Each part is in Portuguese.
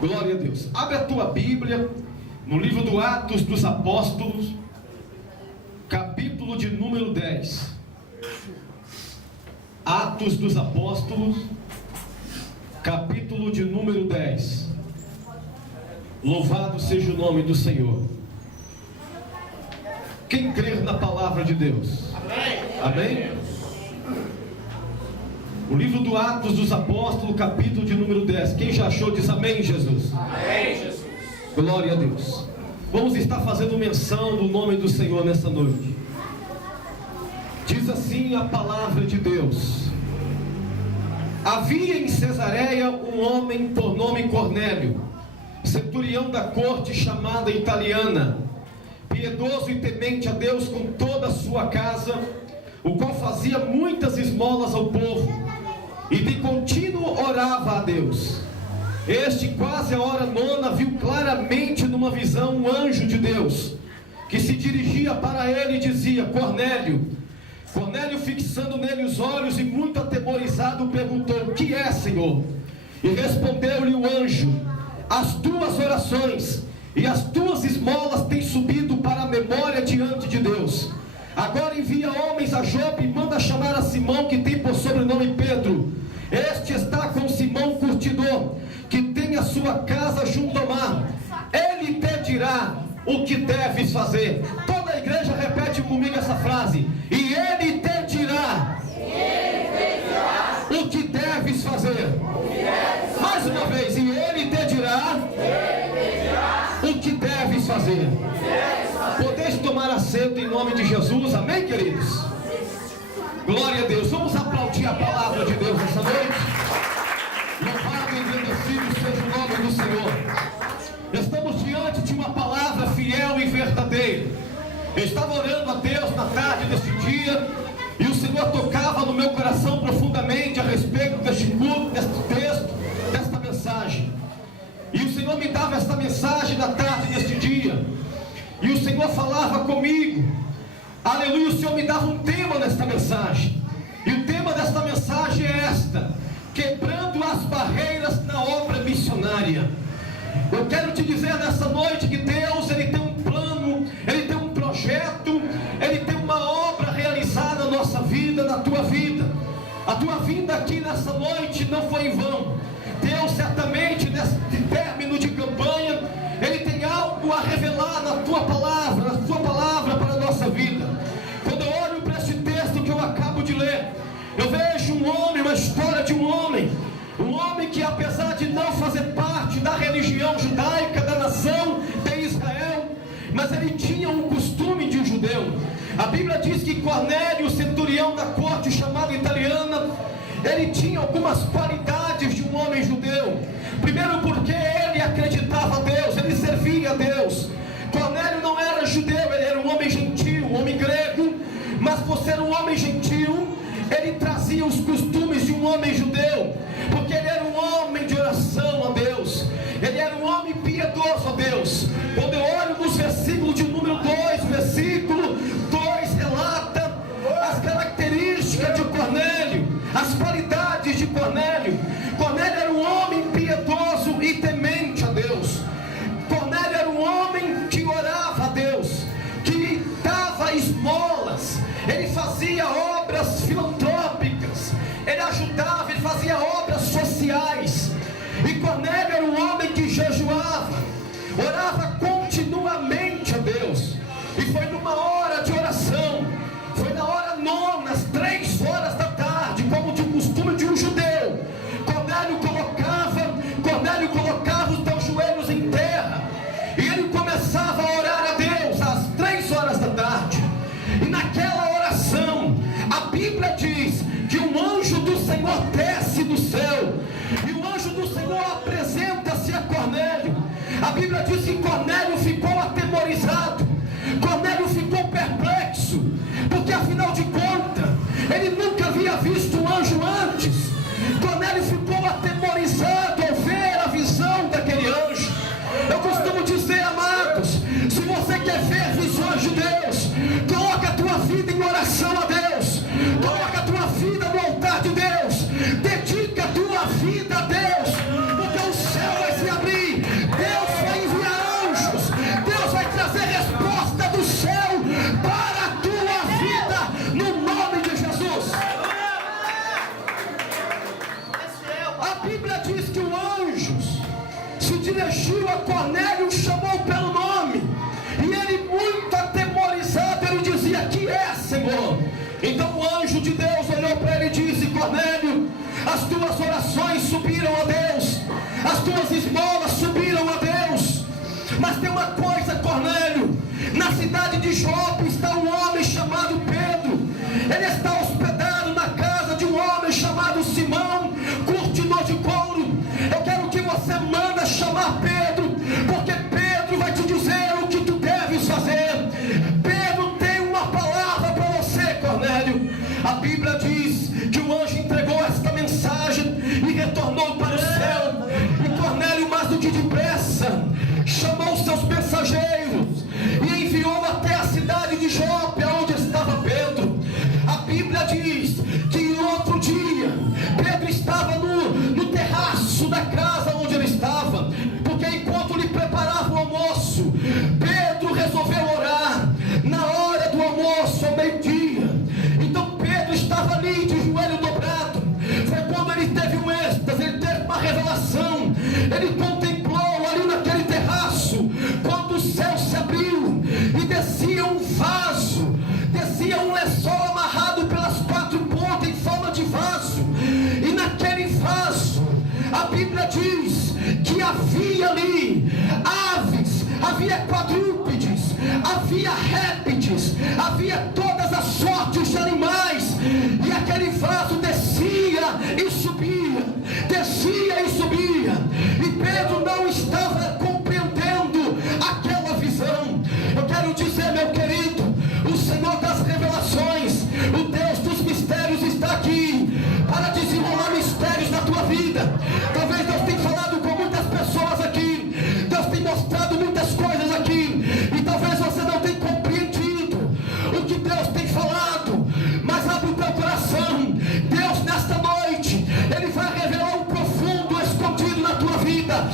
Glória a Deus. Abre a tua Bíblia no livro do Atos dos Apóstolos, capítulo de número 10. Atos dos Apóstolos, capítulo de número 10. Louvado seja o nome do Senhor. Quem crer na palavra de Deus? Amém? O livro do Atos dos Apóstolos, capítulo de número 10. Quem já achou diz amém, Jesus? Amém, Jesus. Glória a Deus. Vamos estar fazendo menção do nome do Senhor nessa noite. Diz assim a palavra de Deus: havia em Cesareia um homem por nome Cornélio, centurião da corte chamada italiana, piedoso e temente a Deus com toda a sua casa, o qual fazia muitas esmolas ao povo, e de contínuo orava a Deus. Este, quase a hora nona, viu claramente numa visão um anjo de Deus, que se dirigia para ele e dizia: Cornélio. Cornélio, fixando nele os olhos e muito atemorizado, perguntou: o que é, Senhor? E respondeu-lhe o anjo: as tuas orações e as tuas esmolas têm subido para a memória diante de Deus. Agora envia homens a Jope e manda chamar a Simão, que tem por sobrenome Pedro. Este está com Simão curtidor, que tem a sua casa junto ao mar. Ele te dirá o que deves fazer. Toda a igreja repete comigo essa frase: e ele te dirá o que deves fazer. Mais uma vez: e ele te dirá o que deves fazer. Podeis tomar assento em nome de Jesus, amém, queridos? Glória a Deus. Vamos aplaudir a palavra de Deus essa noite. Louvado e engrandecido seja o nome do Senhor. Estamos diante de uma palavra fiel e verdadeira. Eu estava orando a Deus na tarde deste dia, e o Senhor tocava no meu coração profundamente a respeito deste culto, deste texto, desta mensagem. E o Senhor me dava esta mensagem na tarde deste dia, e o Senhor falava comigo, aleluia. O Senhor me dava um tema nesta mensagem, e o tema desta mensagem é esta: quebrando as barreiras na obra missionária. Eu quero te dizer nessa noite que Deus, Ele tem um plano, Ele tem um projeto, Ele tem uma obra realizada na nossa vida, na tua vida. A tua vinda aqui nessa noite não foi em vão. Deus certamente, nesse término de campanha, Ele tem algo a revelar na tua palavra para a nossa vida. Quando eu olho para este texto que eu acabo de ler, eu vejo um homem, uma história de um homem que, apesar de não fazer parte da religião judaica, da nação de Israel, mas ele tinha um costume de um judeu. A Bíblia diz que Cornélio, centurião da corte chamada italiana, ele tinha algumas qualidades de um homem judeu. Primeiro, porque ele acreditava a Deus, ele servia a Deus. Cornélio não era judeu, ele era um homem gentil, um homem grego, mas por ser um homem gentil, ele trazia os costumes de um homem judeu, porque ele era um homem de oração a Deus, ele era um homem piedoso a Deus. Quando eu olho nos versículos de número 2, versículo 2 relata as características de Cornélio, as qualidades de Cornélio. Cornélio era um homem piedoso e temente a Deus. Cornélio era um homem que orava a Deus, que dava esmolas, ele fazia obras filantrópicas, ele ajudava, ele fazia obras sociais. E Cornélio era um homem que jejuava, orava continuamente a Deus. E foi numa hora de oração, foi na hora nona, às 3 horas da tarde, como de costume de um judeu, Cornélio colocava os seus joelhos em terra, e ele começava a orar a Deus às 3 horas da tarde. E naquela oração, a Bíblia diz que um anjo do Senhor desce do céu, e o anjo do Senhor apresenta-se a Cornélio. A Bíblia diz que Cornélio ficou atemorizado, Cornélio ficou perplexo, porque afinal de contas, ele nunca havia visto um anjo antes. Cornélio ficou atemorizado ao ver a visão daquele anjo. Eu costumo dizer, amados, se você quer ver visões de Deus, coloca a tua vida em oração a Deus, coloca a tua vida no altar de Deus, dedica a tua vida a Deus, porque o céu vai se abrir se dirigiu a Cornélio, o chamou pelo nome, e ele, muito atemorizado, ele dizia: que é, Senhor? Então o anjo de Deus olhou para ele e disse: Cornélio, as tuas orações subiram a Deus, as tuas esmolas subiram a Deus, mas tem uma coisa, Cornélio: na cidade de Jope está um homem chamado Pedro, ele está hospedado na casa de um homem chamado Simão, curtidor de couro. Eu quero que você manda chamar Pedro, porque Pedro vai te dizer o que tu deves fazer. Pedro tem uma palavra para você, Cornélio. A Bíblia diz que o anjo entregou esta mensagem e retornou para o céu, e Cornélio, mais do que depressa, chamou seus mensageiros e enviou até a cidade de Jope, onde estava Pedro. A Bíblia diz que outro dia Pedro estava no terraço da casa onde ele estava, porque enquanto lhe preparava o almoço, Pedro resolveu orar na hora do almoço, ao meio-dia. Então Pedro estava ali de joelho dobrado. Foi quando ele teve um êxtase, ele teve uma revelação. Ele contemplou ali naquele terraço, quando o céu se abriu e descia um vaso, descia um lençol amarrado pelas quatro pontas em forma de vaso, e naquele vaso a Bíblia diz que havia ali aves, havia quadrúpedes, havia répteis, havia todas as sortes de animais, e aquele vaso descia e subia, descia e subia, e Pedro não estava compreendendo aquela visão. Eu quero dizer, meu querido, o Senhor das revelações, o Deus dos mistérios está aqui para desenrolar mistérios na tua vida. Talvez Deus tenha falado com muitas pessoas aqui, Deus tem mostrado muitas coisas aqui, e talvez você não tenha compreendido o que Deus tem falado, mas abre o teu coração. Deus, nesta noite, Ele vai revelar um profundo escondido na tua vida.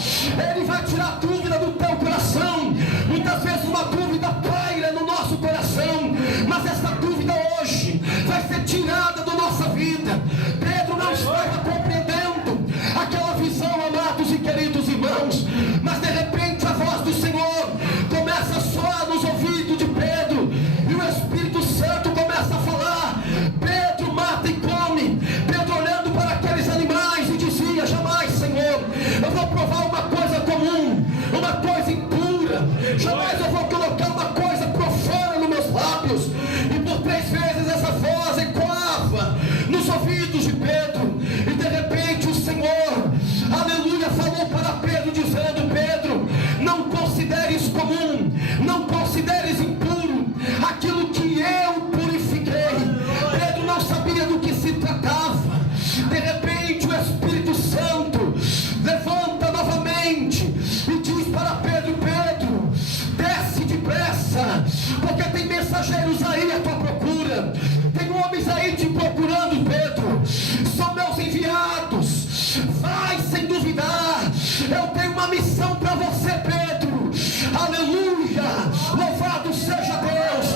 Ele vai tirar dúvida do teu coração. Muitas vezes uma dúvida paira no nosso coração, mas essa dúvida hoje vai ser tirada da nossa vida. Pedro não estava compreendendo aquela visão, amados e queridos irmãos, mas de repente a voz do Senhor começa a soar nos ouvidos de Pedro, e o Espírito Santo começa a falar: Pedro, mata e come. Pedro olhando para aqueles animais e dizia: jamais, Senhor, eu vou provar uma coisa comum, uma coisa impura, jamais eu vou colocar uma coisa profana nos meus lábios. E por 3 vezes essa voz ecoava nos ouvidos de Pedro, e de repente o Senhor, aleluia, falou para Pedro dizendo: Pedro, não consideres comum, não consideres impuro aquilo que eu purifiquei. Pedro não sabia do que se tratava. De repente o Espírito Santo levanta novamente e diz para Pedro: Pedro, desce depressa, porque tem mensageiros aí à tua procura, tem homens aí te procurando, Pedro, são meus enviados. Vai sem duvidar, eu tenho uma missão para você, Pedro. Aleluia, louvado seja Deus.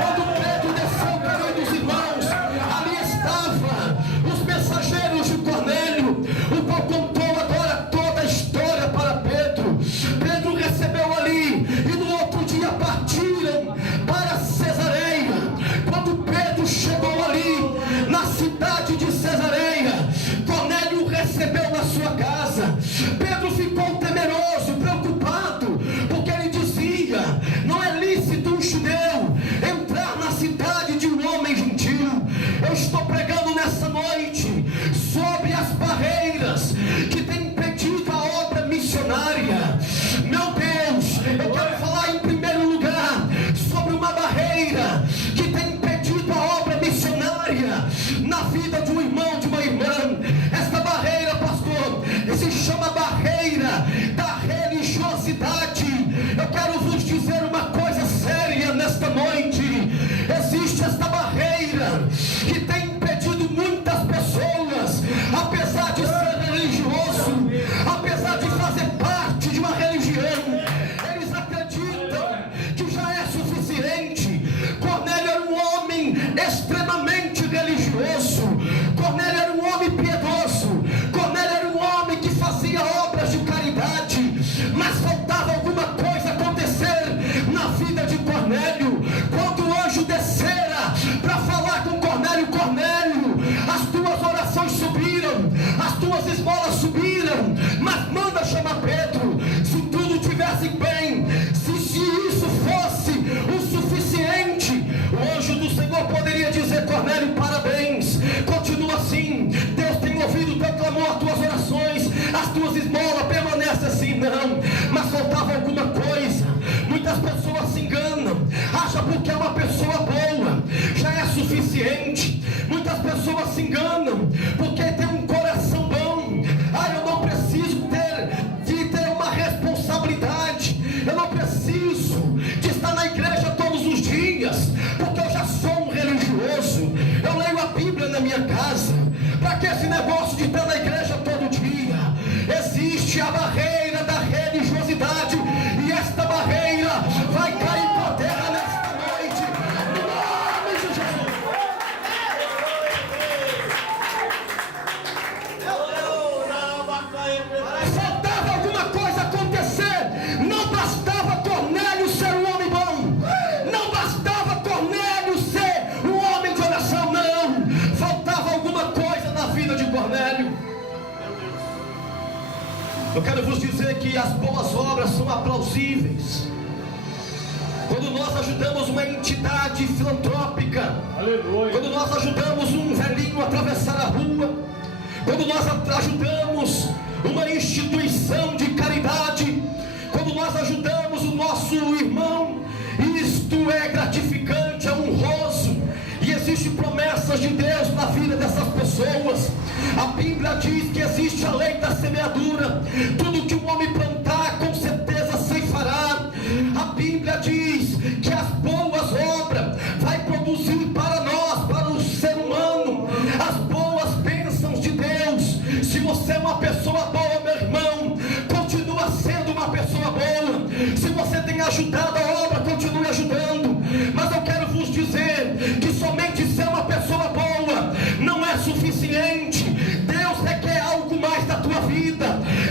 Quando Pedro desceu, queridos irmãos, ali estava os mensageiros de Cornélio, o qual contou agora toda a história para Pedro. Pedro recebeu ali, e no outro dia partiram para Cesareia. Quando Pedro chegou ali na cidade de Cesareia, Cornélio o recebeu na sua casa. Pedro ficou temeroso, preocupado, porque ele dizia: não é lícito um judeu entrar na cidade de um homem gentil. Eu estou pregando nessa noite sobre as barreiras que têm impedido a obra missionária. Meu Deus, eu quero falar em primeiro lugar sobre uma barreira que tem impedido a obra missionária na vida de um irmão, de uma irmã. Esta barreira, pastor, se chama barreira da religiosidade. Eu quero vos dizer uma coisa séria nesta noite: existe esta barreira que tem impedido muitas pessoas, apesar de ser religioso, apesar de fazer parte de uma religião Mas faltava alguma coisa acontecer na vida de Cornélio. Quando o anjo descera para falar com Cornélio: Cornélio, as tuas orações subiram, as tuas esmolas subiram, mas manda chamar Pedro. Se tudo tivesse bem, se isso fosse o suficiente, o anjo do Senhor poderia dizer: Cornélio, parabéns, continua assim, Deus tem ouvido o teu clamor, as tuas orações, as tuas esmolas, permanece assim. Não, mas faltava alguma coisa. Muitas pessoas se enganam, acham porque é uma pessoa boa já é suficiente. Muitas pessoas se enganam porque tem um coração bom. Eu não preciso de ter uma responsabilidade, eu não preciso de estar na igreja todos os dias, porque eu já sou um religioso, eu leio a Bíblia na minha casa. Para que esse negócio de estar na igreja todo dia? Existe a barreira da religiosidade, e esta barreira vai cair por terra nesta noite, no nome de Jesus. Faltava alguma coisa acontecer. Não bastava Cornélio ser um homem bom, não bastava Cornélio ser um homem de oração, não. Faltava alguma coisa na vida de Cornélio. Eu quero vos dizer que as boas obras são aplausíveis. Quando nós ajudamos uma entidade filantrópica, aleluia, quando nós ajudamos um velhinho a atravessar a rua, quando nós ajudamos uma instituição de caridade, quando nós ajudamos o nosso irmão, isto é gratificante, é honroso, e existem promessas de Deus na vida dessas pessoas. A Bíblia diz que existe a lei da semeadura. Tudo que um homem plantar, com certeza ceifará. A Bíblia diz que as boas obras vai produzir para nós, para o ser humano, as boas bênçãos de Deus. Se você é uma pessoa boa, meu irmão, continua sendo uma pessoa boa. Se você tem ajudado a obra, continue ajudando. Mas eu quero vos dizer que somente ser uma pessoa boa não é suficiente. Deus requer algo mais da tua vida.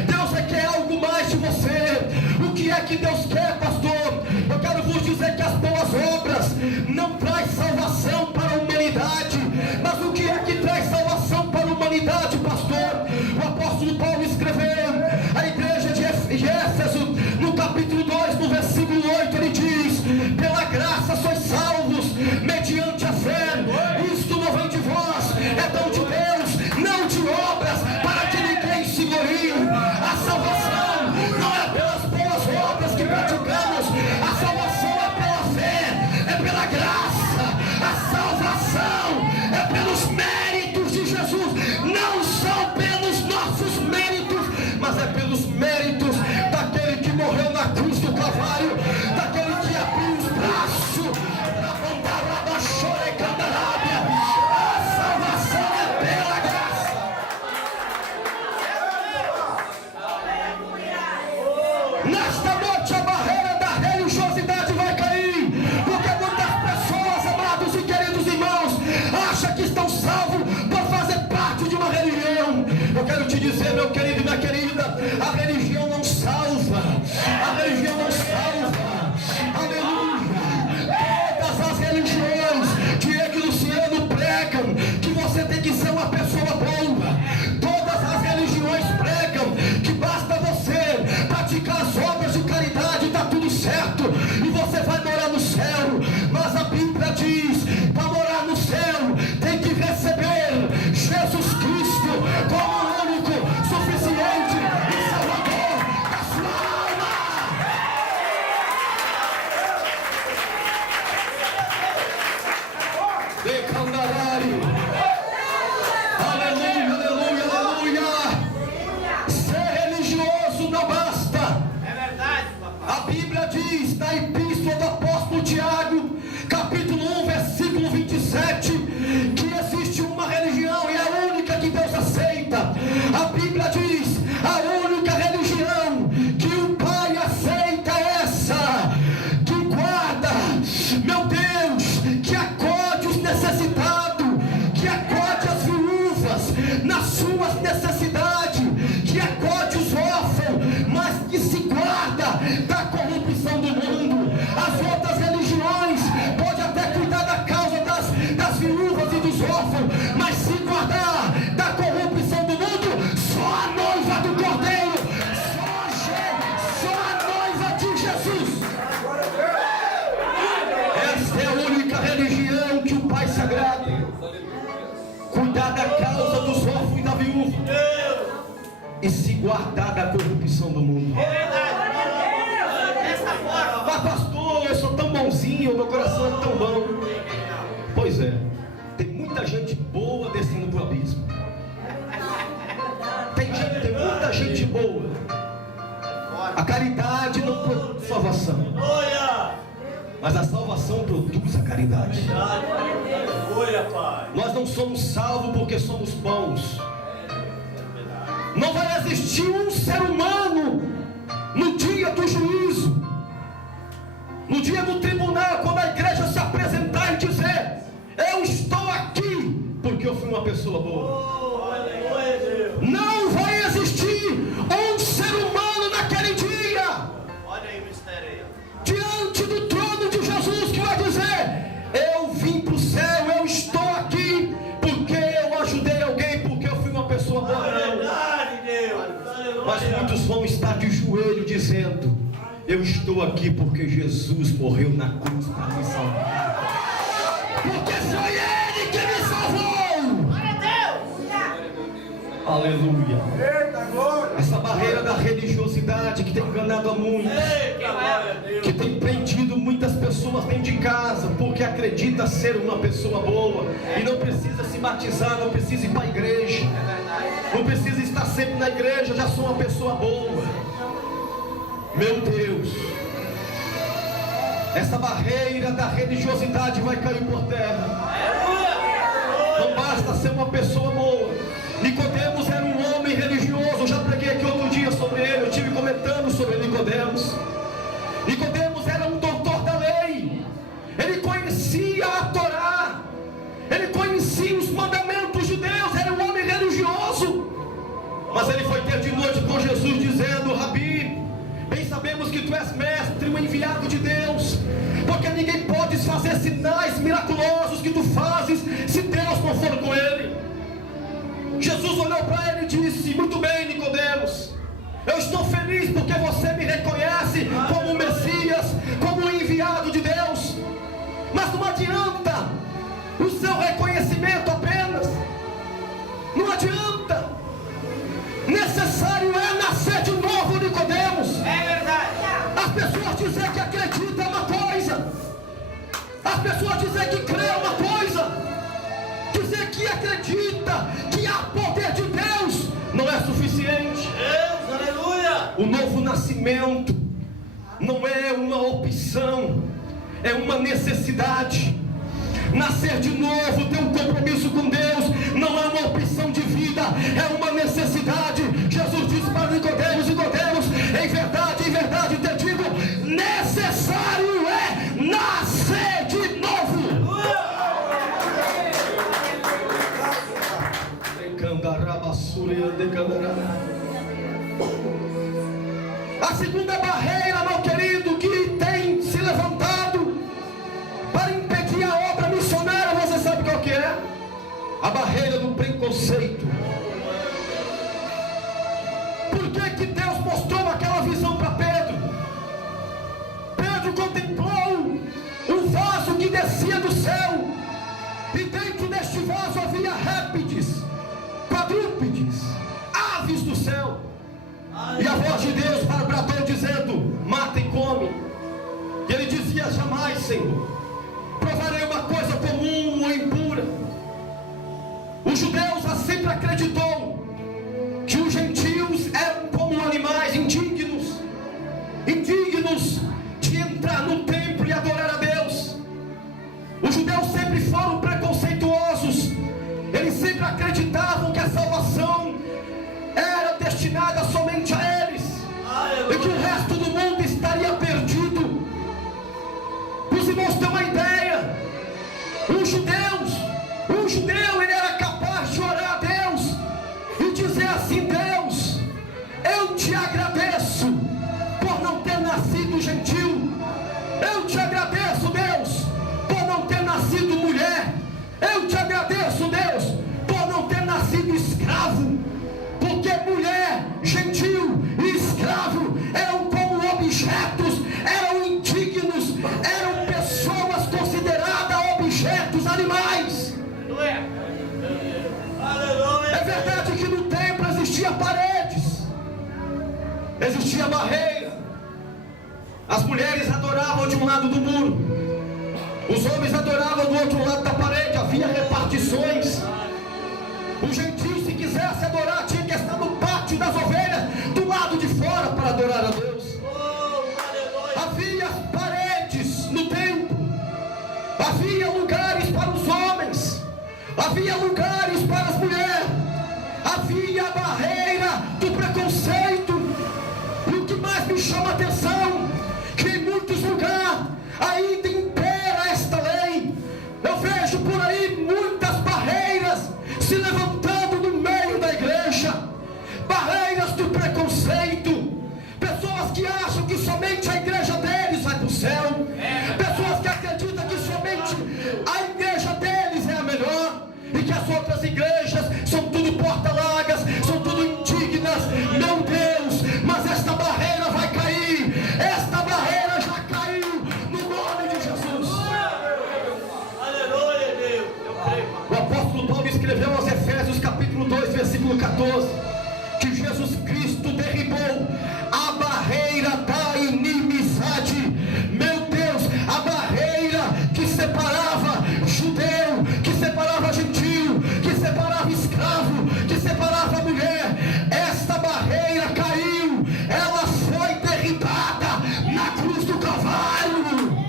Deus requer algo mais de você. O que é que Deus quer, pastor? Eu quero vos dizer que as boas obras não traz salvação para a humanidade. Mas o que é que traz salvação para a humanidade, pastor? O apóstolo Paulo escreveu à igreja de Éfeso, no capítulo 2, no versículo 8, ele diz: pela graça sois salvos, mediante a fé. Isto não vem de vós, é dom de Deus, não de obras, para que ninguém se glorie. A salvação não é pelas boas obras que praticamos, a salvação é pela fé, é pela graça. A salvação é pelos méritos de Jesus, não são pelos nossos méritos, mas é pelos méritos daquele que morreu na cruz do Calvário, daquele que abriu os braços para contar lá da chora e candarábia. A salvação é pela graça. Nesta noite a barreira da religiosidade vai cair, porque muitas pessoas, amados e queridos irmãos, acham que estão salvos por fazer parte de uma religião. Eu quero te dizer, meu querido e minha querida, a religião não salva, a religião não salva. Aleluia. Todas as religiões, Diego e Luciano pregam que você tem que ser uma pessoa boa. Todas as religiões pregam que basta você praticar as obras de caridade. guardar da corrupção do mundo. Mas pastor, eu sou tão bonzinho, meu coração é tão bom. Pois é, tem muita gente boa descendo para o abismo. Tem muita gente boa. A caridade não produz salvação, mas a salvação produz a caridade. Nós não somos salvos porque somos bons. Não vai existir um ser humano no dia do juízo, no dia do tribunal, quando a igreja se apresentar e dizer: eu estou aqui porque eu fui uma pessoa boa. Não vai existir um ser humano naquele dia, diante do trono de Jesus, que vai dizer: eu vim para o céu, eu estou aqui porque eu ajudei alguém, porque eu fui uma pessoa boa. Mas muitos vão estar de joelho dizendo: eu estou aqui porque Jesus morreu na cruz para me salvar. Porque foi Ele que me salvou. Aleluia. Essa barreira da religiosidade que tem enganado a muitos, que tem prendido muitas pessoas dentro de casa, porque acredita ser uma pessoa boa e não precisa se batizar, não precisa ir para a igreja, não precisa estar sempre na igreja, já sou uma pessoa boa. Meu Deus, essa barreira da religiosidade vai cair por terra. Não basta ser uma pessoa boa. Nicodemos era um homem religioso. Eu já preguei aqui outro dia sobre ele. Eu estive comentando sobre Nicodemos. Nicodemos era um doutor da lei. Ele conhecia a Torá, ele conhecia os mandamentos de Deus. Era um homem religioso. Mas ele foi ter de noite com Jesus dizendo: Rabi, bem sabemos que tu és mestre, o enviado de Deus, porque ninguém pode fazer sinais miraculosos que tu fazes se Deus não for com ele. Jesus olhou para ele e disse: muito bem, Nicodemos, eu estou feliz porque você me reconhece como o Messias, como o enviado de Deus. Mas não adianta o seu reconhecimento apenas, não adianta. Necessário é nascer de novo, Nicodemos. É verdade. As pessoas dizem que acreditam é uma coisa, as pessoas dizem que crê é uma coisa, dizer que acredita que há poder de Deus não é suficiente. Deus, aleluia. O novo nascimento não é uma opção, é uma necessidade. Nascer de novo, ter um compromisso com Deus, não é uma opção de vida, é uma necessidade. Jesus disse para Nicodemos: Nicodemos, em verdade te digo, necessário é nascer de novo. A segunda barreira, meu querido, que tem se levantado para impedir a obra missionária, você sabe qual que é? A barreira do preconceito. Por que que Deus mostrou aquela visão para Pedro? Pedro contemplou um vaso que descia do céu, e dentro deste vaso havia répteis, quadrúpedes, aves do céu. E a voz de Deus bradou dizendo: mata e come. E ele dizia: jamais, Senhor, provarei uma coisa comum ou impura. Os judeus sempre acreditou que os gentios eram como animais indignos de entrar no templo e adorar a Deus. Os judeus sempre foram preconceituosos. Eles sempre acreditavam que a salvação era destinada somente a eles, e que o resto do mundo estaria perdido. Os irmãos têm uma ideia. Um judeu, ele era capaz de orar a Deus e dizer assim: Deus, eu te agradeço por não ter nascido gentil, eu te agradeço, Deus, por não ter nascido mulher, eu te agradeço, Deus, por não ter nascido escravo, porque mulher, gentil e escravo eram como objetos, eram indignos, eram pessoas consideradas objetos, animais. Aleluia. É verdade que no templo existiam paredes, Existia barreira. As mulheres adoravam de um lado do muro, os homens adoravam do outro lado da parede. Havia repartições. O gentio, se quisesse adorar, tinha que estar no pátio das ovelhas, do lado de fora, para adorar a Deus. Havia paredes no templo, havia lugares para os homens, havia lugares para as mulheres, havia a barreira do preconceito. E o que mais me chama a atenção, que em muitos lugares ainda impera esta lei. Eu vejo por aí muitas barreiras se levantando no meio da igreja, barreiras do preconceito, pessoas que acham que somente a igreja deles vai para o céu, pessoas que acreditam que somente a igreja deles é a melhor, e que as outras igrejas são tudo porta-largas, são tudo indignas. Meu Deus, mas esta barreira vai cair, esta barreira já caiu no nome de Jesus. Aleluia, Deus. O apóstolo Paulo escreveu aos Efésios capítulo 2, versículo 14, que Jesus Cristo derribou a barreira da inimizade. Meu Deus, a barreira que separava judeu, que separava gentil, que separava escravo, que separava mulher. Esta barreira caiu, ela foi derribada na cruz do Calvário.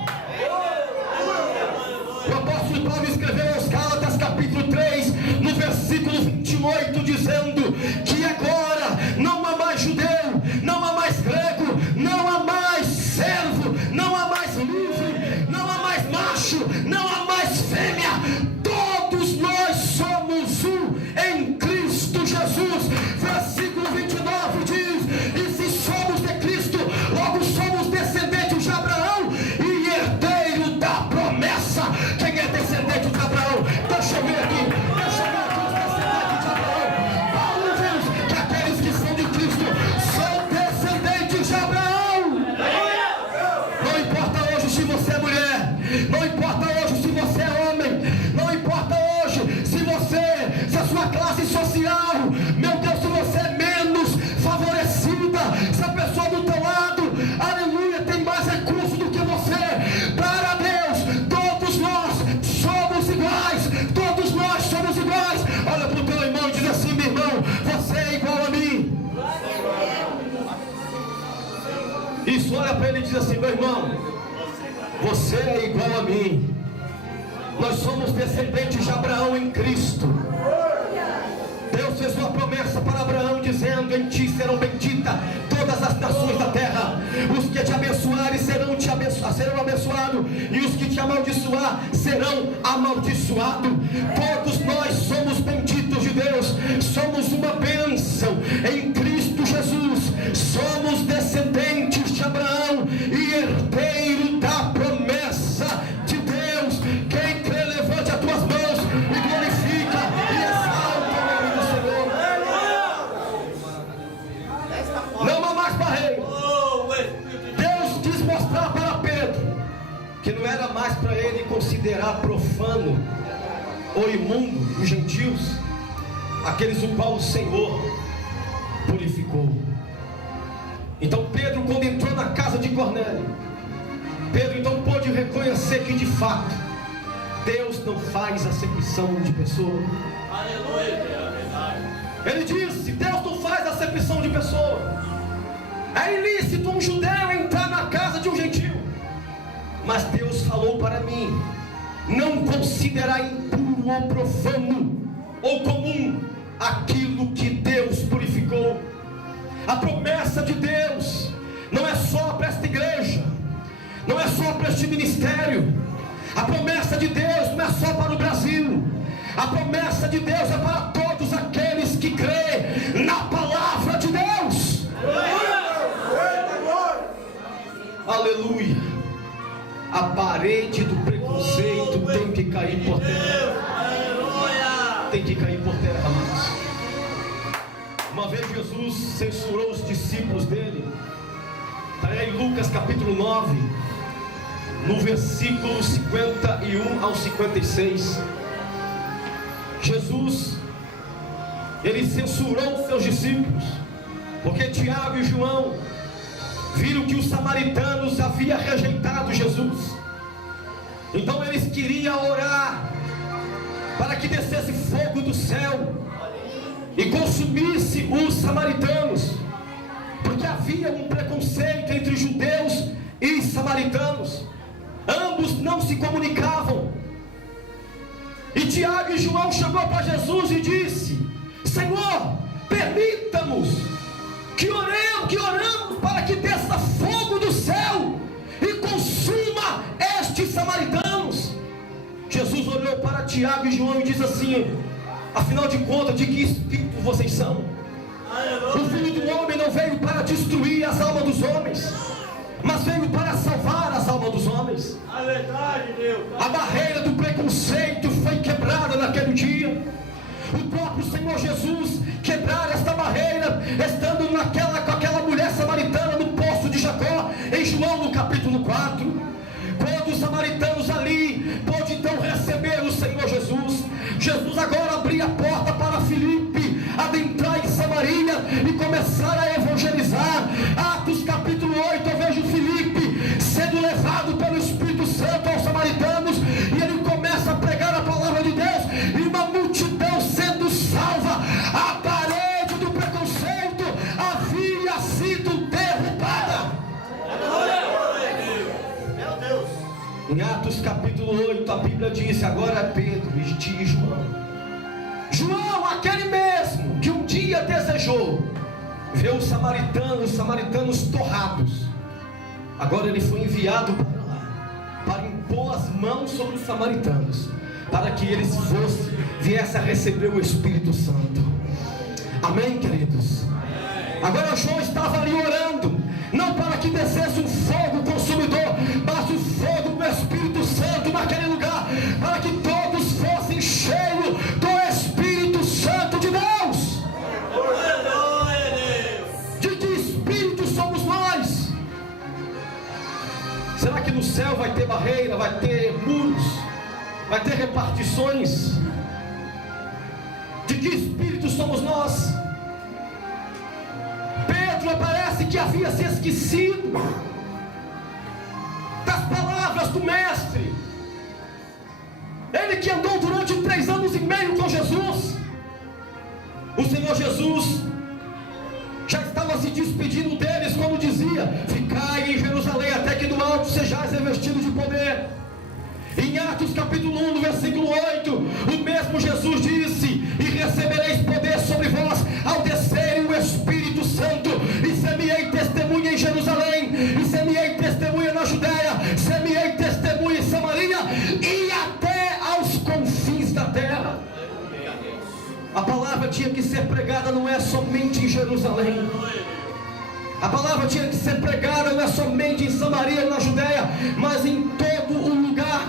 O apóstolo Paulo escreveu aos Gálatas capítulo 3, no versículo 28, dizendo que agora não há mais judeu, não há mais grego, não há mais servo, não há mais livre, não há mais macho, não há mais fêmea. Todos nós somos um em Cristo Jesus. Versículo 29 diz: e se somos de Cristo, logo somos descendentes de Abraão e herdeiro da promessa. Quem é descendente de Abraão? Deixa eu ver aqui, deixa eu ver aqui os descendentes de Abraão. Paulo diz que aqueles que são de Cristo são descendentes de Abraão. Não importa hoje se você é mulher, não importa hoje se você é homem, não importa hoje se a sua classe social, meu Deus, se você é menos favorecida, se a pessoa do teu lado, aleluia, tem mais recursos do que você. Para Deus, todos nós somos iguais, todos nós somos iguais. Olha para o teu irmão e diz assim: meu irmão, você é igual a mim. Isso, olha para ele e diz assim: meu irmão, você é igual a mim. Nós somos descendentes de Abraão em Cristo. Deus fez uma promessa para Abraão, dizendo: em ti serão benditas todas as nações da terra. Os que te abençoarem serão abençoados, e os que te amaldiçoar serão amaldiçoados. Todos nós somos benditos de Deus, somos uma bênção em Cristo Jesus. Somos descendentes de Abraão e herdeiro da promessa de Deus. Quem crê, levante as tuas mãos e glorifica e exalta o nome do Senhor. Não há mais barreira. Deus quis mostrar para Pedro que não era mais para ele considerar profano ou imundo os gentios, aqueles o qual o Senhor purificou. Então Pedro, quando entrou na casa de Cornélio, Pedro então pôde reconhecer que de fato Deus não faz acepção de pessoa. Aleluia, é verdade. Ele disse: Deus não faz acepção de pessoa. É ilícito um judeu entrar na casa de um gentil, mas Deus falou para mim não considerar impuro ou profano ou comum aquilo que Deus purificou. A promessa de Deus não é só para esta igreja, não é só para este ministério. A promessa de Deus não é só para o Brasil. A promessa de Deus é para todos aqueles que creem na palavra de Deus. Aleluia. A parede do preconceito tem que cair por terra. Tem que cair por terra, amados. Uma vez Jesus censurou os discípulos dele. Está aí Lucas capítulo 9, no versículo 51 ao 56. Jesus, ele censurou os seus discípulos. Porque Tiago e João viram que os samaritanos haviam rejeitado Jesus. Então eles queriam orar para que descesse fogo do céu e consumisse os samaritanos, porque havia um preconceito entre judeus e samaritanos. Ambos não se comunicavam. E Tiago e João chegou para Jesus e disse: Senhor, permita-nos que oramos para que desça fogo do céu e consuma estes samaritanos. Jesus olhou para Tiago e João e disse assim: afinal de contas, de que espírito vocês são? O Filho do Homem não veio para destruir as almas dos homens, mas veio para salvar as almas dos homens. A barreira do preconceito foi quebrada naquele dia. O próprio Senhor Jesus quebrar esta barreira, estando com aquela mulher samaritana no poço de Jacó, em João no capítulo 4. Quando os samaritanos ali pôde então receber o Senhor Jesus, Jesus agora abria a porta para Filipe adentrar em Samaria e começar a evangelizar. Atos capítulo 8, eu vejo Filipe sendo levado pelo Espírito Santo aos samaritanos, e ele começa a pregar a palavra de Deus, e uma multidão sendo salva. A parede do preconceito havia sido derrubada. Em Atos capítulo 8, a Bíblia diz: agora Pedro e João, aquele mesmo que um dia desejou ver os samaritanos torrados, agora ele foi enviado para lá, para impor as mãos sobre os samaritanos, para que eles viessem a receber o Espírito Santo. Amém, queridos? Agora João estava ali orando, não para que descesse um fogo consumidor, mas o fogo do Espírito Santo naquele lugar, para que todos fossem cheios do Espírito Santo de Deus. De que espírito somos nós? Será que no céu vai ter barreira, vai ter muros, vai ter repartições? De que espírito somos nós? Pedro parece que havia se esquecido das palavras do Mestre. Ele que andou durante 3 anos e meio com Jesus. O Senhor Jesus já estava se despedindo deles quando dizia: ficai em Jerusalém até que do alto sejais revestidos de poder. Em Atos capítulo 1, no versículo 8, o mesmo Jesus disse: e recebereis poder sobre vós ao descer o Espírito Santo, e semeei testemunha em Jerusalém, e semeei testemunha na Judéia, semeei testemunha em Samaria e até aos confins da terra. A palavra tinha que ser pregada não é somente em Jerusalém. A palavra tinha que ser pregada não é somente em Samaria ou na Judéia, mas em todo o lugar.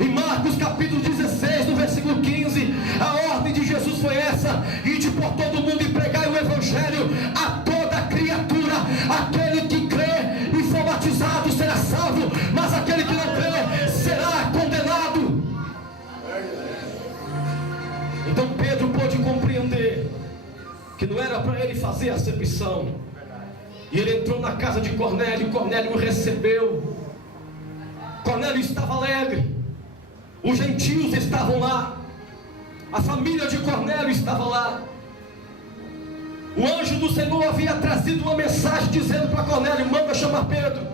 Em Marcos capítulo 16, no versículo 15, a ordem de Jesus foi essa: ide por todo o mundo e pregai o Evangelho a toda criatura. Aquele que crê e for batizado será salvo, mas aquele que não crê será condenado. Então Pedro pôde compreender que não era para ele fazer acepção. E ele entrou na casa de Cornélio, e Cornélio o recebeu. Cornélio estava alegre. Os gentios estavam lá. A família de Cornélio estava lá. O anjo do Senhor havia trazido uma mensagem dizendo para Cornélio: manda chamar Pedro.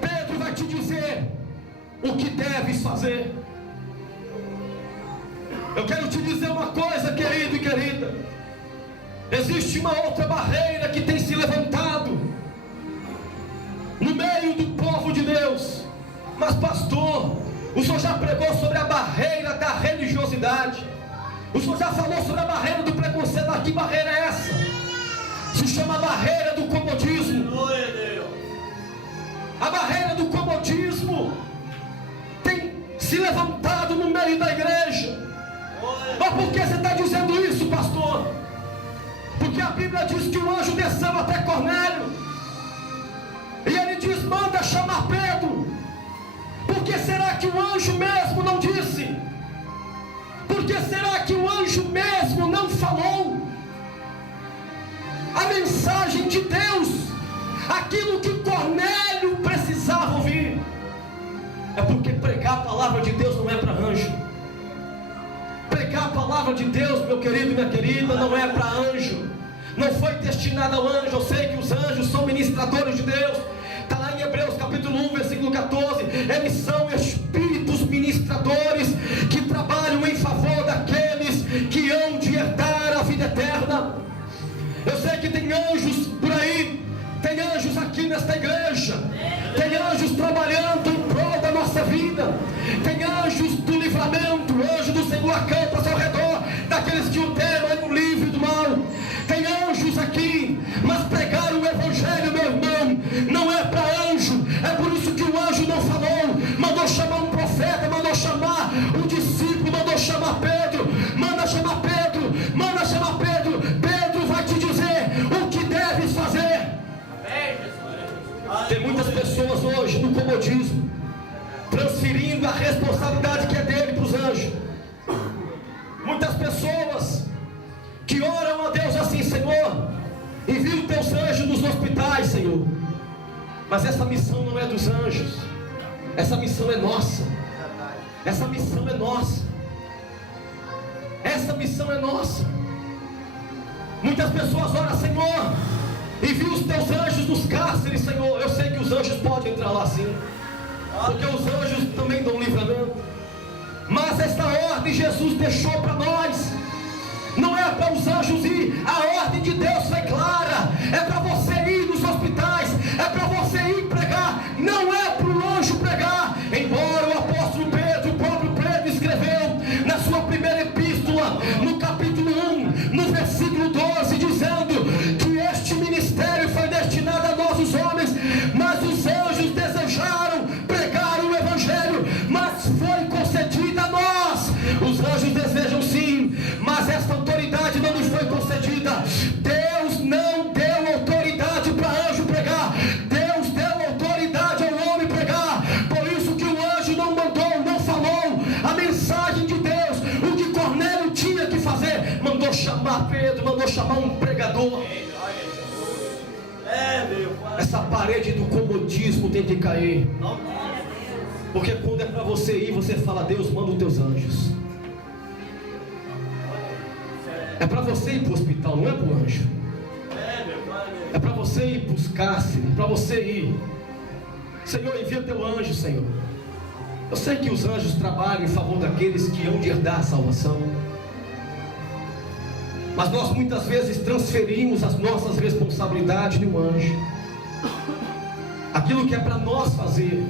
Pedro vai te dizer o que deves fazer. Eu quero te dizer uma coisa, querido e querida. Existe uma outra barreira que tem se levantado no meio do povo de Deus. Mas pastor, o senhor já pregou sobre a barreira da religiosidade. O senhor já falou sobre a barreira do preconceito. Mas que barreira é essa? Se chama barreira do comodismo. A barreira do comodismo tem se levantado no meio da igreja. Mas por que você está dizendo isso, pastor? Porque a Bíblia diz que o anjo desceu até Cornélio, e ele diz: manda chamar Pedro. Por que será que o anjo mesmo não disse? Por que será que o anjo mesmo não falou? a mensagem de Deus, aquilo que Cornélio precisava ouvir. É porque pregar a palavra de Deus não é para anjo. Pregar a palavra de Deus, meu querido e minha querida, não é para anjo. Não foi destinado ao anjo. Eu sei que os anjos são ministradores de Deus. Está lá em Hebreus capítulo 1, versículo 14. Eles são espíritos ministradores que trabalham em favor daqueles que hão de herdar a vida eterna. Eu sei que tem anjos por aí, tem anjos aqui nesta igreja, tem anjos trabalhando em prol da nossa vida, tem anjos do livramento, anjo do Senhor acampa ao redor daqueles que o temem, o livre do mal. Tem anjos aqui, mas pregar o evangelho, meu irmão, não é para anjo. É por isso que o anjo não falou, mandou chamar um profeta, mandou chamar um discípulo, mandou chamar Pedro, manda chamar Pedro, manda chamar Pedro. Pedro vai te dizer o que deves fazer. Tem muitas pessoas hoje no comodismo, transferindo a responsabilidade que é dele para os anjos. Muitas pessoas que oram a Deus assim: Senhor, envia os teus anjos nos hospitais, Senhor. Mas essa missão não é dos anjos, essa missão é nossa. Essa missão é nossa. Essa missão é nossa. Muitas pessoas oram: Senhor, envia os teus anjos nos cárceres, Senhor. Eu sei que os anjos podem entrar lá sim, porque os anjos também dão livramento. Mas esta ordem Jesus deixou para nós. Não é para os anjos ir, a ordem de Deus foi clara. É para você ir nos hospitais, é para você ir pregar, não é para o anjo pregar. Embora o apóstolo Pedro, o próprio Pedro escreveu na sua primeira epístola, no capítulo 1, no versículo 12, dizendo que este ministério foi destinado a nós os homens, mas os anjos desejaram pregar o evangelho, mas foi concedido a nós. Os anjos desejam sim, mas esta autoridade não lhes foi concedida. Deus não deu autoridade para anjo pregar, Deus deu autoridade ao homem pregar. Por isso que o anjo não mandou, não falou a mensagem de Deus. O que Cornélio tinha que fazer, mandou chamar Pedro, mandou chamar um pregador. Essa parede do comodismo tem que cair, porque quando é para você ir, você fala: Deus, manda os teus anjos. É para você ir para o hospital, não é para o anjo. É para você ir para os cárceres, para você ir. Senhor, envia teu anjo, Senhor. Eu sei que os anjos trabalham em favor daqueles que hão de herdar a salvação, mas nós muitas vezes transferimos as nossas responsabilidades no anjo. Aquilo que é para nós fazer,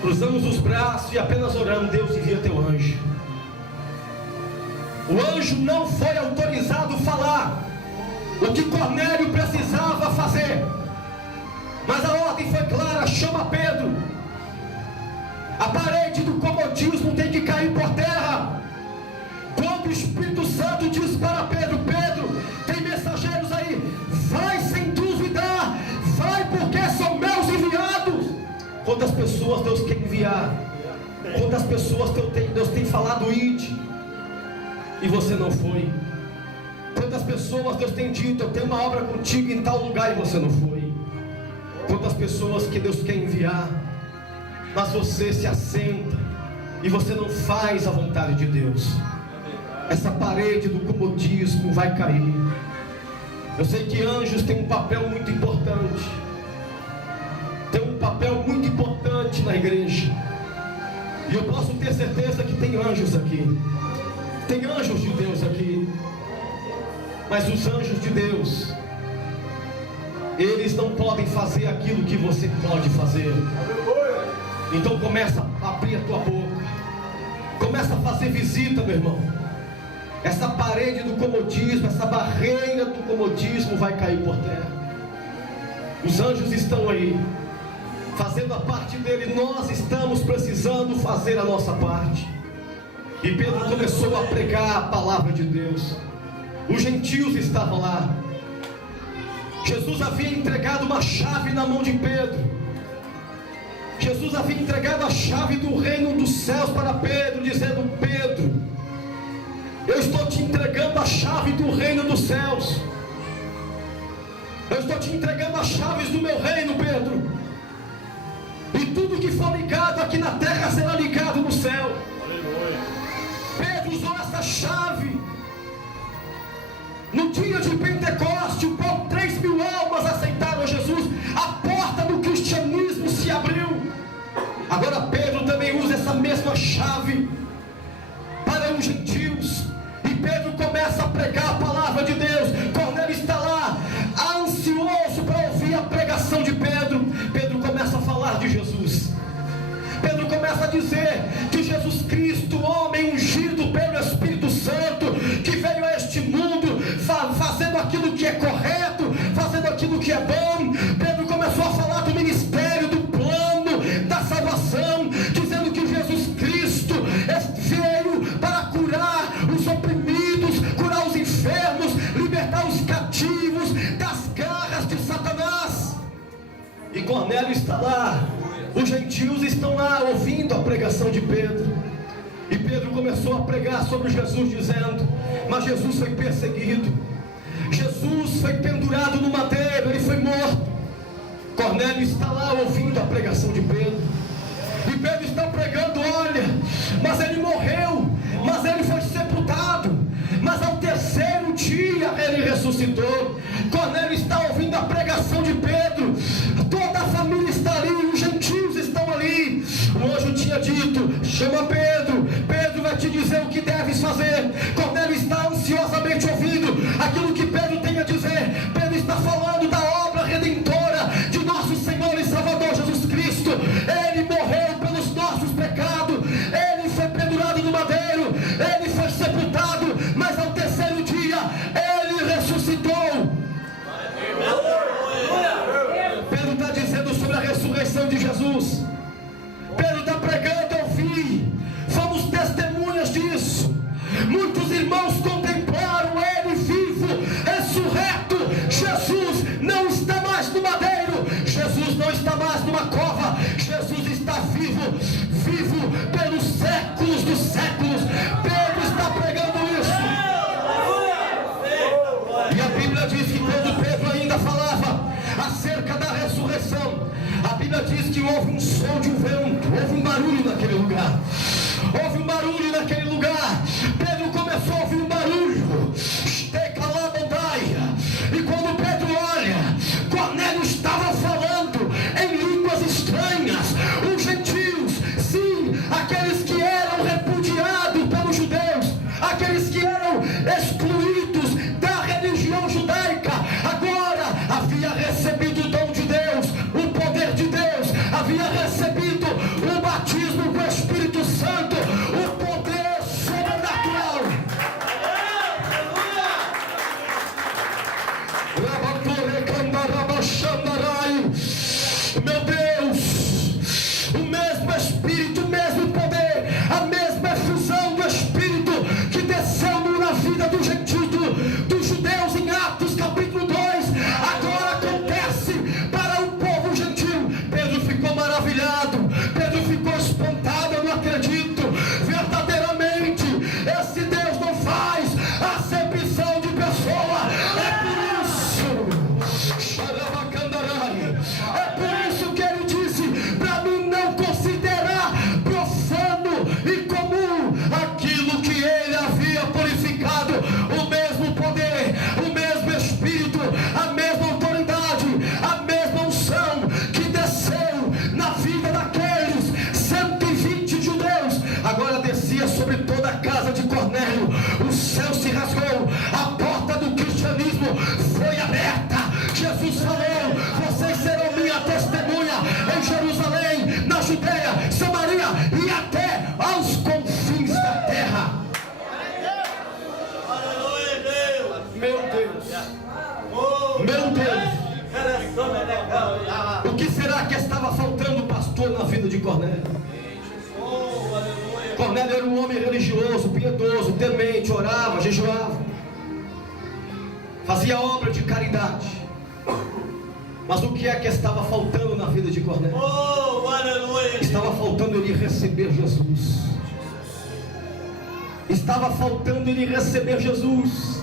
cruzamos os braços e apenas oramos: Deus, envia teu anjo. O anjo não foi autorizado a falar o que Cornélio precisava fazer, mas a ordem foi clara: chama Pedro. A parede do comodismo tem que cair por terra. Quando o Espírito Santo diz para Pedro: Pedro, tem mensageiros aí, vai sem duvidar, vai porque são meus enviados. Quantas pessoas Deus quer enviar? Quantas pessoas Deus tem falado: ide, e você não foi? Quantas pessoas Deus tem dito: eu tenho uma obra contigo em tal lugar, e você não foi? Quantas pessoas que Deus quer enviar, mas você se assenta e você não faz a vontade de Deus. Essa parede do comodismo vai cair. Eu sei que anjos têm um papel muito importante, tem um papel muito importante na igreja, e eu posso ter certeza que tem anjos aqui. Tem anjos de Deus aqui, mas os anjos de Deus, eles não podem fazer aquilo que você pode fazer. Então começa a abrir a tua boca, começa a fazer visita, meu irmão. Essa parede do comodismo, essa barreira do comodismo vai cair por terra. Os anjos estão aí, fazendo a parte dele. Nós estamos precisando fazer a nossa parte. E Pedro começou a pregar a palavra de Deus. Os gentios estavam lá. Jesus havia entregado uma chave na mão de Pedro. Jesus havia entregado a chave do reino dos céus para Pedro, dizendo: Pedro, eu estou te entregando a chave do reino dos céus. Eu estou te entregando as chaves do meu reino, Pedro. E tudo que for ligado aqui na terra será ligado no céu. Aleluia. Pedro usou essa chave. No dia de Pentecoste, 3.000 almas aceitaram Jesus. A porta do cristianismo se abriu. Agora Pedro também usa essa mesma chave para os gentios. E Pedro começa a pregar a palavra de Deus. Cornélio está lá, ansioso para ouvir a pregação de Pedro. Pedro começa a falar de Jesus. Pedro começa a dizer que Jesus Cristo, homem ungido pelo Espírito Santo, que veio a este mundo fazendo aquilo que é correto, fazendo aquilo que é bom. Pedro começou a falar do ministério, do plano da salvação, dizendo que Jesus Cristo veio para curar os oprimidos, curar os enfermos, libertar os cativos das garras de Satanás. E Cornélio está lá, os gentios estão lá ouvindo a pregação de Pedro. E Pedro começou a pregar sobre Jesus, dizendo: mas Jesus foi perseguido, Jesus foi pendurado no madeiro, ele foi morto. Cornélio está lá ouvindo a pregação de Pedro. E Pedro está pregando: olha, mas ele morreu, mas ele foi sepultado, mas ao terceiro dia ele ressuscitou. Cornélio está ouvindo a pregação de Pedro. Toda a família está ali, os gentios estão ali. O anjo tinha dito: chama Pedro, Pedro vai te dizer o que deves fazer. Cornélio está ansiosamente ouvindo aquilo que Pedro tem a dizer. Pedro está falando da obra redentora de nosso Senhor e Salvador Jesus Cristo. Ele morreu pelos nossos pecados, ele foi pendurado no madeiro, ele foi sepultado, mas ao terceiro dia ele ressuscitou. Pedro está dizendo sobre a ressurreição de Jesus. Pedro está pregando, eu vi, fomos testemunhas disso. Muitos irmãos contemplaram ele vivo, ressurreto. Jesus não está mais no madeiro, Jesus não está mais numa cova, Jesus está vivo, vivo pelos séculos dos séculos. Pedro está pregando isso. E a Bíblia diz que quando Pedro ainda falava acerca da ressurreição, a Bíblia diz que houve um som de um vento, houve um barulho naquele lugar. Houve um barulho naquele lugar. Pedro começou a ouvir um barulho. E quando Pedro olha, Cornélio estava falando em línguas estranhas. Os gentios, sim, aqueles que eram repudiados pelos judeus, aqueles que eram excluídos da religião judaica, agora havia recebido o dom de Deus, o poder de Deus, havia recebido o batismo com o Espírito Santo, o poder sobrenatural. Meu Deus, o mesmo Espírito, o mesmo poder, a mesma efusão do Espírito que desceu na vida dos gentios, dos judeus em Atos capítulo 2, agora acontece para o povo gentil. Pedro ficou maravilhado, Pedro ficou espantado. Eu não acredito, verdadeiramente esse Deus não faz acepção de pessoa. É por isso que ele disse para mim não considerar profano e comum aquilo que ele havia purificado. O mesmo poder, o mesmo Espírito, a mesma autoridade, a mesma unção que desceu na vida daqueles 120 judeus, agora descia sobre toda a casa de Cornélio. O céu se rasgou, a porta do cristianismo foi aberta. Jesus falou: vocês serão minha testemunha em Jerusalém, na Judeia, Samaria e até aos confins da terra. Meu Deus, meu Deus, o que será que estava faltando, pastor, na vida de Cornélio? Cornélio era um homem religioso, piedoso, temente, orava, jejuava, fazia obra de caridade. Mas o que é que estava faltando na vida de Cornélio? Estava faltando ele receber Jesus. Estava faltando ele receber Jesus.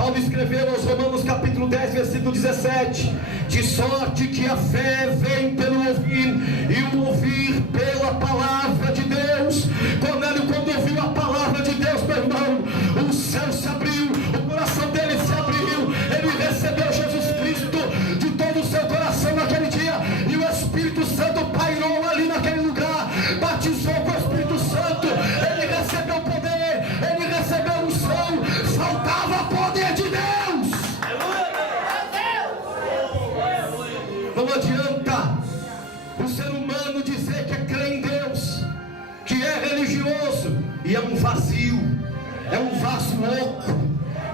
Paulo escreveu aos Romanos capítulo 10, versículo 17: de sorte que a fé vem pelo ouvir, e o ouvir pela palavra de Deus. Cornélio, quando ouviu a palavra de Deus, meu irmão, o céu se abriu, o coração dele se abriu, ele recebeu Jesus Cristo de todo o seu coração naquele dia, e o Espírito Santo pairou ali naquele lugar, batizou com o Espírito Santo, ele recebeu poder, ele recebeu unção, faltava poder de Deus. Não adianta o ser humano dizer que crê em Deus, que é religioso, e é um vazio, é um vaso oco,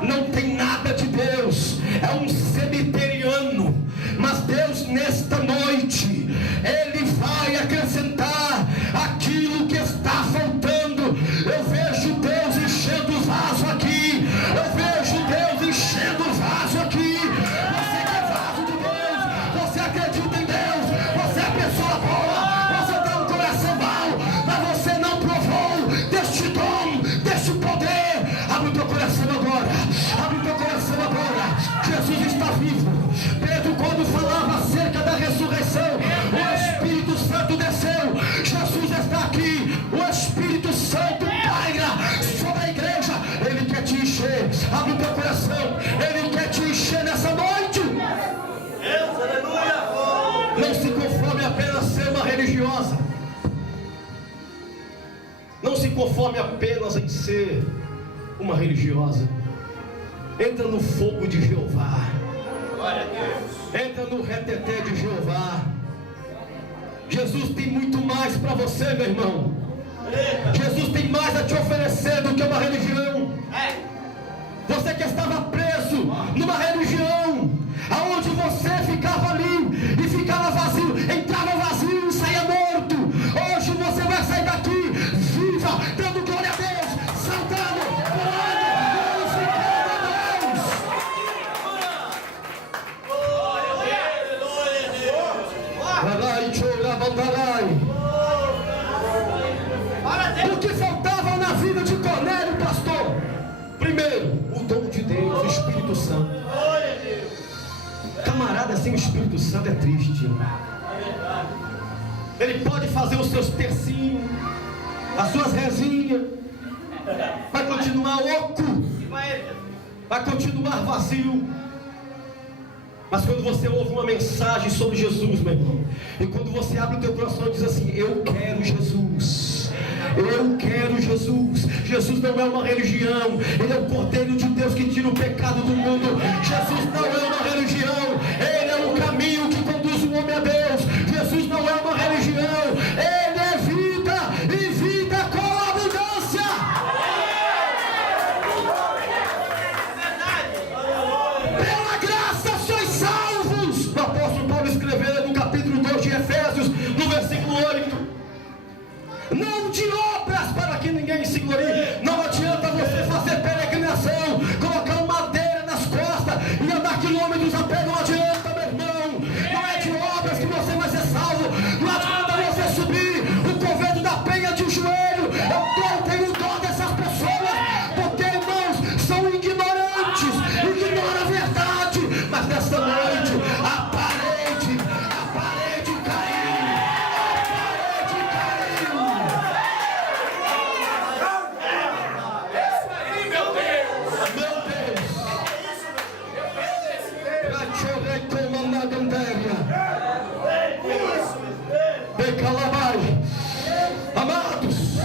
não tem nada de Deus, é um cemiteriano. Mas Deus, nesta noite, Ele vai acrescentar aquilo que está faltando. Eu vejo Deus enchendo o vaso aqui, eu vejo Deus enchendo o vaso aqui. Você que é vaso de Deus, você acredita em Deus, você é pessoa boa, você tem um coração mau, mas você não provou deste dom, deste poder. Abre o teu coração agora, abre o teu coração agora. Jesus está vivo. Pedro, quando falava acerca da ressurreição, o Espírito Santo desceu. Jesus está aqui, o Espírito Santo paira sobre a igreja. Ele quer te encher. Abre o teu coração, Ele quer te encher nessa noite. Deus, aleluia. Não se conforme apenas ser uma religiosa, não se conforme apenas em ser uma religiosa. Entra no fogo de Jeová, Glória a Deus. entra no reteté de Jeová. Jesus tem muito mais para você, meu irmão. Jesus tem mais a te oferecer do que uma religião. Você que estava preso numa religião, aonde você ficava ali e ficava vazio, entrava vazio e saía morto. Hoje você vai sair daqui viva, dando glória a Deus, saltando, pulando, glorificando a Deus. Larai, chora, bandarai. O que faltava na vida de Cornélio, pastor? Primeiro, o dom de Deus, o Espírito Santo. Camarada sem o Espírito Santo é triste. Ele pode fazer os seus tercinhos, as suas rezinhas, vai continuar oco, vai continuar vazio. Mas quando você ouve uma mensagem sobre Jesus, meu irmão, e quando você abre o teu coração e diz assim: eu quero Jesus, eu quero Jesus. Jesus não é uma religião, Ele é o Cordeiro de Deus que tira o pecado do mundo. Jesus não é uma religião, Ele é o caminho que conduz o homem a Deus. Jesus não é uma religião, Ele é vida, e vida com abundância. Pela graça sois salvos. O apóstolo Paulo escreveu no capítulo 2 de Efésios, no versículo 8: não de obras para que ninguém se glorie. Não adianta você fazer peregrinação, colocar madeira nas costas e andar quilômetros a pé. Não adianta, meu irmão. Não é de obras que você vai ser salvo. Não adianta você subir o convento da Penha de joelho. Eu tenho dó dessas pessoas, porque, irmãos, são ignorantes, ignoram a verdade. Mas nessa noite a parede caiu. Amados,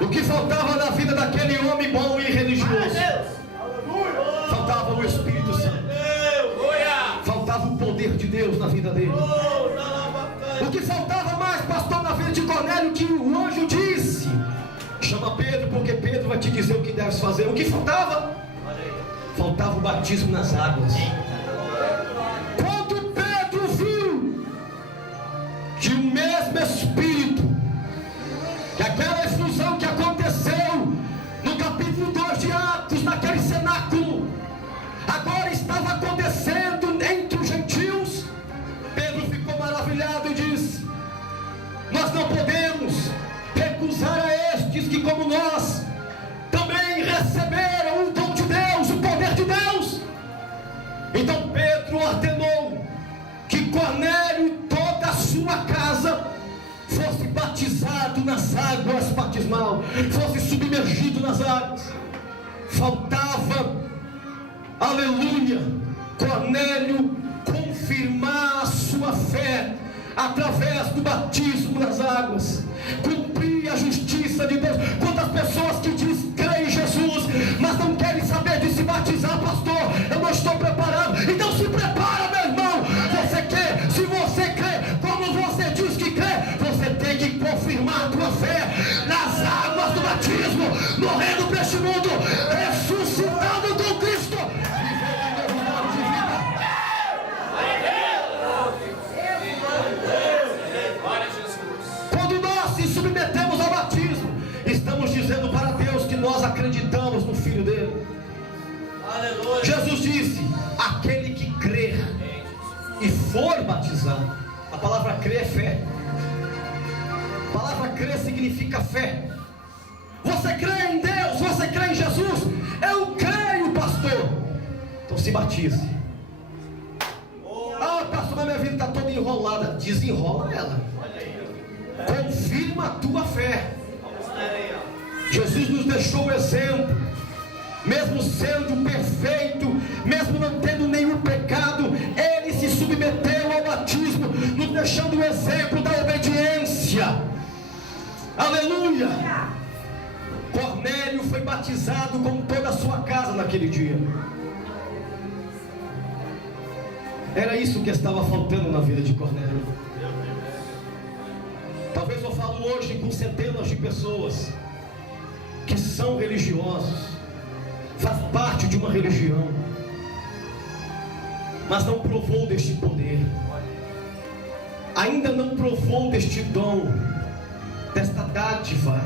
o que faltava na vida daquele homem bom e religioso? Faltava o Espírito Santo, faltava o poder de Deus na vida dele. O que faltava mais, pastor, na vida de Cornélio, que o anjo disse: chama Pedro, porque Pedro vai te dizer o que deves fazer. O que faltava? Faltava o batismo nas águas. Quando Pedro viu que o mesmo Espírito, que aquela efusão que aconteceu no capítulo 2 de Atos, naquele cenáculo, agora estava acontecendo entre os gentios, Pedro ficou maravilhado e disse: nós não podemos recusar a estes que, como nós, também receberam o dom de Deus, o poder de Deus. sua casa fosse batizado nas águas batismal, fosse submergido nas águas. Faltava, aleluia, Cornélio confirmar a sua fé através do batismo nas águas, cumprir a justiça de Deus. Quantas pessoas que dizem creem em Jesus, mas não querem saber de se batizar? Pastor, eu não estou preparado. Então se prepara, meu irmão. Você quer, se você crê como você diz que crê, você tem que confirmar a tua fé nas águas do batismo, morrendo para este mundo, ressuscitando com Cristo, vivendo novidade de vida. Quando nós se submetemos ao batismo, estamos dizendo para Deus que nós acreditamos no Filho dele. Aleluia. Jesus disse: aquele que crer e for batizado. A palavra crer é fé. A palavra crer significa fé. Você crê em Deus, você crê em Jesus? Eu creio, pastor. Então se batize. Ah, pastor, mas minha vida está toda enrolada. Desenrola ela. Confirma a tua fé. Jesus nos deixou o exemplo. Mesmo sendo perfeito, mesmo não tendo nenhum pecado, ele se submeteu ao batismo, nos deixando o exemplo da obediência. Aleluia. Cornélio foi batizado com toda a sua casa naquele dia. Era isso que estava faltando na vida de Cornélio. Talvez eu falo hoje com centenas de pessoas que são religiosos, faz parte de uma religião, mas não provou deste poder, ainda não provou deste dom, desta dádiva,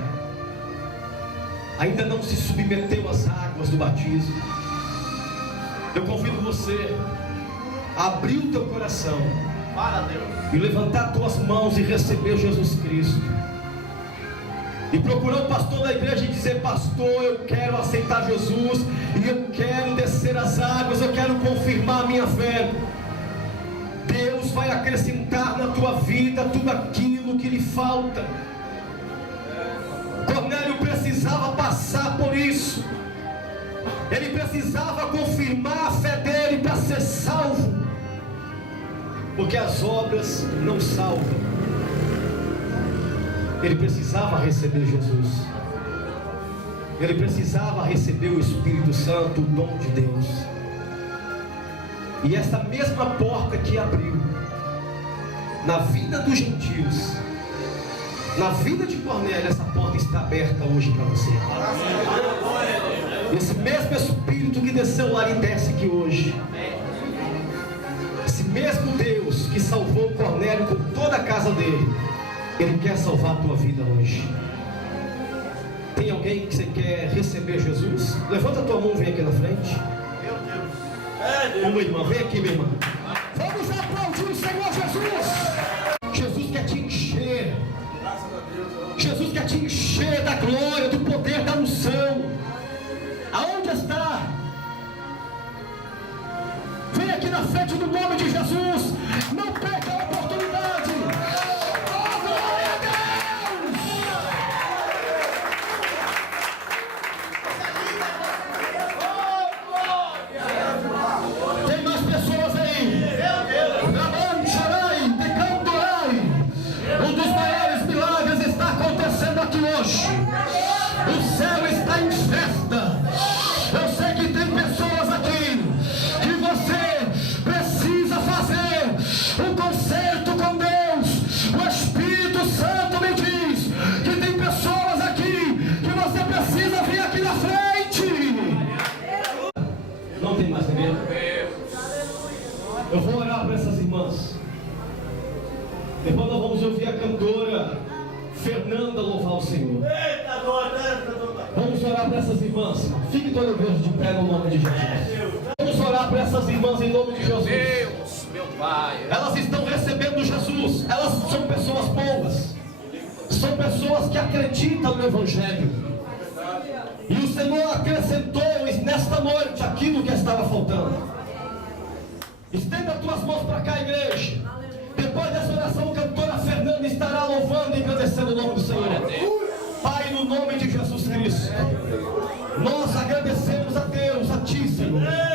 ainda não se submeteu às águas do batismo. Eu convido você a abrir o teu coração e levantar tuas mãos e receber Jesus Cristo, e procurar o pastor da igreja e dizer: pastor, eu quero aceitar Jesus, e eu quero descer as águas, eu quero confirmar a minha fé. Deus vai acrescentar na tua vida tudo aquilo que lhe falta. Cornélio precisava passar por isso. Ele precisava confirmar a fé dele para ser salvo, porque as obras não salvam. Ele precisava receber Jesus. Ele precisava receber o Espírito Santo, o dom de Deus. E essa mesma porta que abriu na vida dos gentios, na vida de Cornélio, essa porta está aberta hoje para você. Esse mesmo Espírito que desceu lá e desce aqui hoje, esse mesmo Deus que salvou Cornélio com toda a casa dele, Ele quer salvar a tua vida hoje. Tem alguém que você quer receber Jesus? Levanta a tua mão, vem aqui na frente. Uma irmã, vem aqui, minha irmã. Vamos aplaudir o Senhor Jesus. Jesus quer te encher. Jesus quer te encher da glória, do poder, da unção. Aonde está? Vem aqui na frente no nome de Jesus. Não perca a oportunidade. Oh, glória a Deus! Tem mais pessoas aí. Ramon, Charai, Decandorai. Um dos maiores milagres está acontecendo aqui hoje. O céu está em festa. Eu sei que tem pessoas aqui que você precisa fazer um concerto com Deus. O Espírito Santo me diz que tem pessoas aqui que você precisa vir aqui na frente. Não tem mais ninguém? Eu vou orar para essas irmãs. Depois nós vamos ouvir a cantora Fernanda louvar o Senhor. Vamos orar para essas irmãs. Fique toda vez de pé no nome de Jesus. Vamos orar para essas irmãs em nome de Jesus. Deus, meu Pai. Elas estão recebendo Jesus. Elas são pessoas boas. São pessoas que acreditam no Evangelho. E o Senhor acrescentou nesta noite aquilo que estava faltando. Estenda as tuas mãos para cá, igreja. Depois dessa oração, cantora louvando e agradecendo o nome do Senhor. Pai, no nome de Jesus Cristo, nós agradecemos a Deus, a Ti, Senhor.